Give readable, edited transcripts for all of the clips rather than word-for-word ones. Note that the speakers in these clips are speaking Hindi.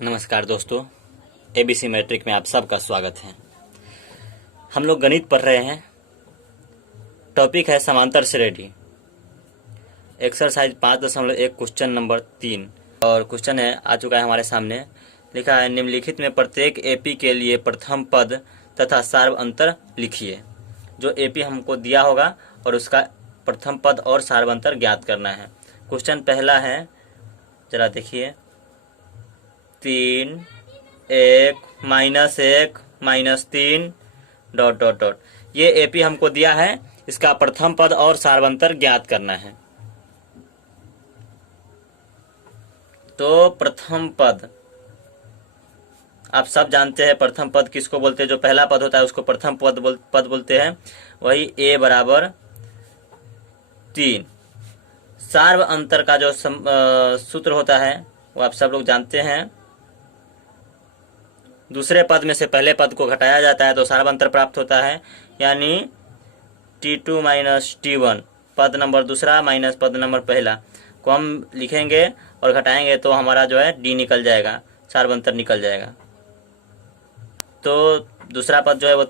नमस्कार दोस्तों, एबीसी मैट्रिक में आप सबका स्वागत है। हम लोग गणित पढ़ रहे हैं। टॉपिक है समांतर श्रेणी। एक्सरसाइज 5.1 क्वेश्चन नंबर 3 और क्वेश्चन है आ चुका है हमारे सामने। लिखा है निम्नलिखित में प्रत्येक एपी के लिए प्रथम पद तथा सार्व अंतर लिखिए। जो एपी हमको दिया होगा और उसका प्रथम पद और सार्व अंतर ज्ञात करना है। क्वेश्चन पहला है, जरा देखिए, 3 1 -1 -3 ... ये एपी हमको दिया है, इसका प्रथम पद और सार्वंतर ज्ञात करना है। तो प्रथम पद आप सब जानते हैं, प्रथम पद किसको बोलते हैं? जो पहला पद होता है उसको प्रथम पद बोलते हैं। वही a बराबर 3। सार्व अंतर का जो सूत्र होता है वो आप सब लोग जानते हैं। दूसरे पद में से पहले पद को घटाया जाता है तो सार्व अंतर प्राप्त होता है, यानी T2 माइनस T1, पद नंबर दूसरा माइनस पद नंबर पहला को हम लिखेंगे और घटाएंगे तो हमारा जो है D निकल जाएगा, सार्व अंतर निकल जाएगा। तो दूसरा पद जो है वो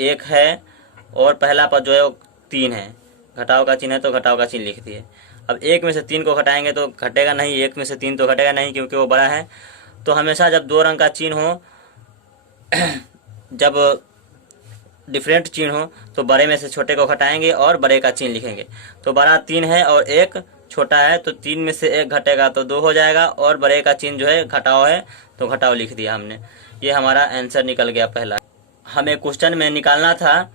1 है और पहला पद जो है वो 3 है। घटाव का चिन्ह है तो घटाव का चिन्ह लिख दिए। अब 1 में से 3 को घटाएंगे तो घटेगा नहीं, 1 में से 3 तो घटेगा नहीं क्योंकि वो बड़ा है। तो हमेशा जब दो रंग का चिन्ह हो, जब डिफरेंट चिन्ह हो, तो बड़े में से छोटे को घटाएंगे और बड़े का चिन्ह लिखेंगे। तो बड़ा 3 है और 1 छोटा है, तो 3 में से 1 घटेगा तो 2 हो जाएगा और बड़े का चिन्ह जो है घटाव है तो घटाव लिख दिया हमने। ये हमारा आंसर निकल गया पहला। हमें क्वेश्चन में निकालना था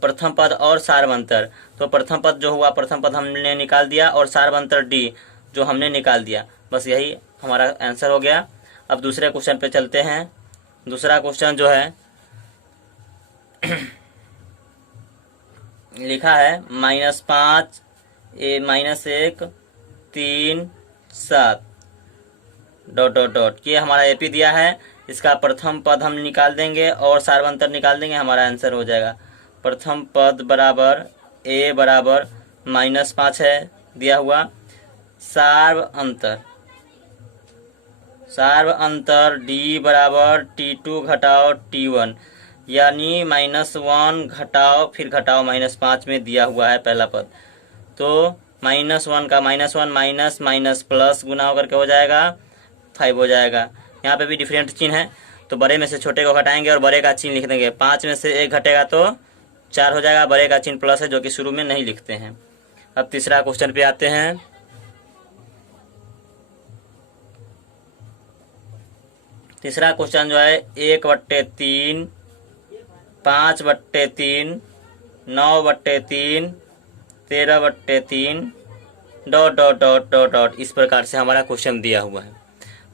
प्रथम पद और सार्व अंतर। तो प्रथम पद जो हुआ, प्रथम पद हमने निकाल दिया और सार्व अंतर डी जो हमने निकाल दिया। बस यही हमारा आंसर हो गया। अब दूसरे क्वेश्चन पे चलते हैं। दूसरा क्वेश्चन जो है लिखा है -5 -1 3 7 ... ये हमारा एपी दिया है। इसका प्रथम पद हम निकाल देंगे और सार्वंतर निकाल देंगे, हमारा आंसर हो जाएगा। प्रथम पद बराबर a बराबर -5 है दिया हुआ। सार्व अंतर d बराबर T2 घटाओ T1, यानी -1 घटाओ फिर घटाओ -5 में दिया हुआ है पहला पद। तो -1 का -1 माइनस माइनस प्लस गुना होकर के हो जाएगा 5 हो जाएगा। यहाँ पे भी डिफरेंट चिन्ह है तो बड़े में से छोटे को घटाएंगे और बड़े का चिन्ह लिख देंगे। 5 में से 1 घटेगा तो 4 हो जाएगा। बड़े का चिन्ह प्लस है जो कि शुरू में नहीं लिखते हैं। अब तीसरा क्वेश्चन पे आते हैं। तीसरा क्वेश्चन जो है 1/3 5/3 9/3 13/3 ... इस प्रकार से हमारा क्वेश्चन दिया हुआ है।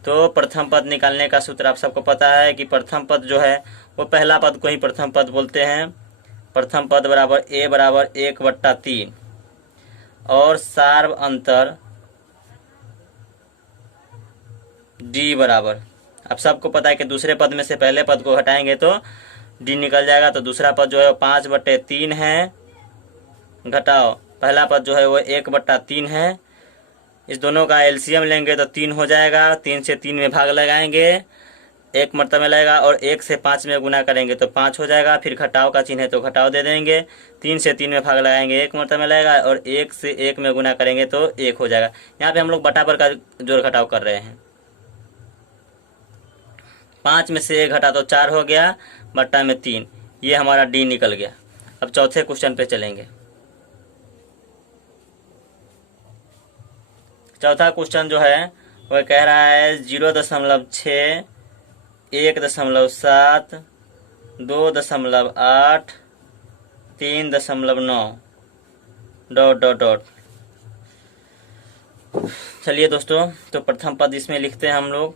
तो प्रथम पद निकालने का सूत्र आप सबको पता है कि प्रथम पद जो है वो पहला पद को ही प्रथम पद बोलते हैं। प्रथम पद बराबर a बराबर 1/3 और सार्व अंतर d बराबर, आप सबको पता है कि दूसरे पद में से पहले पद को घटाएंगे तो d निकल जाएगा। तो दूसरा पद जो है वो 5/3 है, घटाओ पहला पद जो है वो 1/3 है। इस दोनों का एलसीएम लेंगे तो 3 हो जाएगा। 3 से 3 में भाग लगाएंगे, 1 मरतबा में लगेगा और 1 से 5 में गुना करेंगे तो 5 हो जाएगा। फिर घटाव का चिन्ह है तो घटाव दे देंगे। 3 से 3 में भाग लगाएंगे, 1 मरतबा में लगेगा और 1 से 1 में गुना करेंगे तो 1 हो जाएगा। यहाँ पे हम लोग बटाबर का जोड़ घटाव कर रहे हैं। 5 में से 1 घटा तो 4 हो गया, बट्टा में 3, ये हमारा डी निकल गया। अब चौथे क्वेश्चन पे चलेंगे। चौथा क्वेश्चन जो है वह कह रहा है 0.6 1.7 2.8 3.9 ... चलिए दोस्तों, तो प्रथम पद इसमें लिखते हैं हम लोग।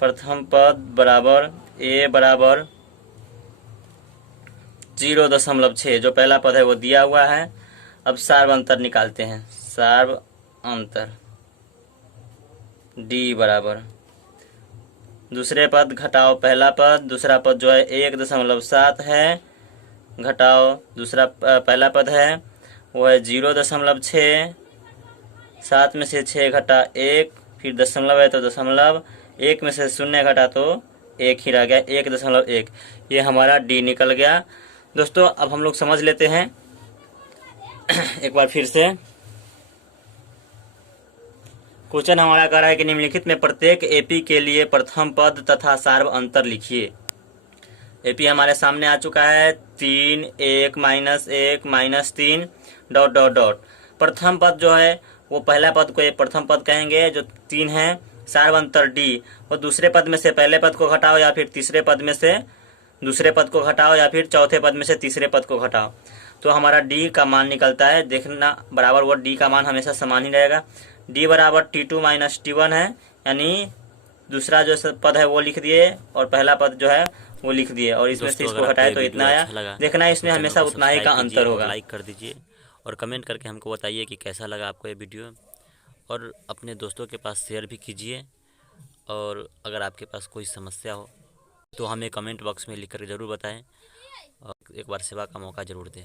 प्रथम पद बराबर a बराबर 0.6, जो पहला पद है वो दिया हुआ है। अब सार्व अंतर निकालते हैं। सार्व अंतर d बराबर दूसरे पद घटाओ पहला पद, दूसरा पद जो है 1.7 है, घटाओ दूसरा पहला पद है वो है 0.6, 7 में से 6 घटा 1, फिर दशमलव है तो दशमलव, एक में से शून्य घटा तो एक ही रह गया, 1.1। ये हमारा डी निकल गया। दोस्तों अब हम लोग समझ लेते हैं एक बार फिर से। क्वेश्चन हमारा कह रहा है कि निम्नलिखित में प्रत्येक एपी के लिए प्रथम पद तथा सार्व अंतर लिखिए। एपी हमारे सामने आ चुका है 3, 1, -1, -3 डॉट डॉट डॉट। प्रथम पद जो है वो पहला पद को प्रथम पद कहेंगे जो 3 है। सार्व अंतर डी, वो दूसरे पद में से पहले पद को घटाओ या फिर तीसरे पद में से दूसरे पद को घटाओ या फिर चौथे पद में से तीसरे पद को घटाओ। तो हमारा डी का मान निकलता है, देखना बराबर वो डी का मान हमेशा समान ही रहेगा। डी बराबर T2 - T1 है, यानी दूसरा जो पद है वो लिख दिए और पहला पद जो है वो लिख दिए और इसमें से इसको हटाए तो इतना आया। देखना इसमें हमेशा उतना ही का अंतर होगा। लाइक कर दीजिए और कमेंट करके हमको बताइए कि कैसा लगा आपको ये वीडियो, और अपने दोस्तों के पास शेयर भी कीजिए। और अगर आपके पास कोई समस्या हो तो हमें कमेंट बॉक्स में लिख कर ज़रूर बताएं और एक बार सेवा का मौका ज़रूर दें।